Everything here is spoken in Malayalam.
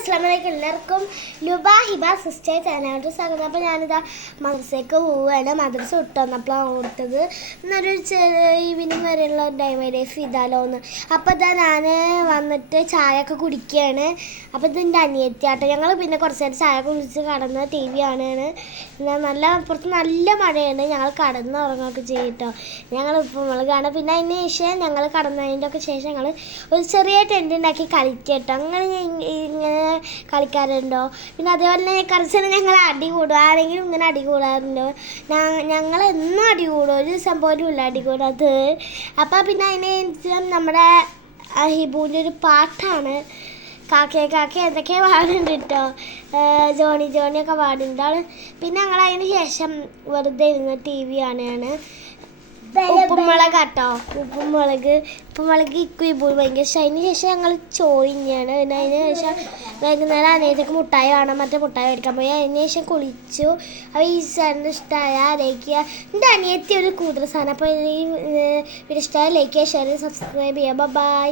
അസ്ലാം വലൈക്കും എല്ലാവർക്കും ലുബ ഹിബ സിസ്റ്റർ ചാനലോട്ട് സ്വാഗതം. അപ്പോൾ ഞാനിതാ മദ്രസയ്ക്ക് പോവുകയാണ് മദ്രസ വിട്ട് ഓർത്തത്. എന്നൊരു ഈവനിങ് വരെയുള്ള ടൈം ലൈഫ് ഇതാലോ എന്ന്. അപ്പോൾ ഇതാ ഞാൻ വന്നിട്ട് ചായ ഒക്കെ കുടിക്കുകയാണ് അപ്പോൾ ഇത് എന്റെ അനിയത്തിയാട്ടോ. ഞങ്ങൾ പിന്നെ കുറച്ച് നേരം ചായ കുടിച്ച് കടന്ന് ടി വി കാണുകയാണ് നല്ല പുറത്ത് നല്ല മഴയാണ്. ഞങ്ങൾ കടന്ന് ഉറങ്ങുകയൊക്കെ ചെയ്യട്ടോ ഞങ്ങൾ ഇപ്പോൾ നമ്മൾ കാണാം. പിന്നെ അതിന് ശേഷം ഞങ്ങൾ കടന്നതിന്റെ ഒക്കെ ശേഷം ഞങ്ങൾ ഒരു ചെറിയ ടെന്റ് ഉണ്ടാക്കി കളിക്കട്ടോ. അങ്ങനെ ഇ- കളിക്കാറുണ്ടോ? പിന്നെ അതേപോലെ തന്നെ കുറച്ച് ഞങ്ങൾ അടി കൂടും ആരെങ്കിലും ഇങ്ങനെ അടി കൂടാറുണ്ടോ ഞങ്ങൾ എന്നും അടി കൂടും ഒരു ദിവസം പോലും ഇല്ല അടി കൂടാത് അപ്പം പിന്നെ അതിന് നമ്മുടെ ഹിബുവിന്റെ ഒരു പാട്ടാണ്. കാക്കേ കാക്ക എന്തൊക്കെ പാടുന്നുണ്ട് കേട്ടോ ജോണി ജോണിയൊക്കെ പാടുന്നുണ്ട്. പിന്നെ ഞങ്ങൾ അതിന് ശേഷം വെറുതെ ഇരുന്ന് ടി വി കാണുകയാണ്. ഉപ്പുമുളക് കേട്ടോ ഉപ്പുമുളക്. ഉപ്പുമുളക് ഇക്കു പോയി. ഭയങ്കര ഇഷ്ടം അതിന് ശേഷം ഞങ്ങൾ ചോയിഞ്ഞാണ്. പിന്നെ അതിന് ശേഷം വൈകുന്നേരം അനിയത്തേക്ക് മുട്ടായി വേണം. മറ്റേ മുട്ടായി മേടിക്കാൻ പോയി. അതിന് ശേഷം കുളിച്ചു. അപ്പോൾ ഈ സാറിന് ഇഷ്ടമായ ലൈക്ക് എന്റെ അനിയത്തി ഒരു കൂടുതൽ സാധനം. അപ്പോൾ ഈ വീഡിയോ ഇഷ്ടമായ ലൈക്ക് ചെയ്യുക ഷെയർ സബ്സ്ക്രൈബ് ചെയ്യുക. ബൈ.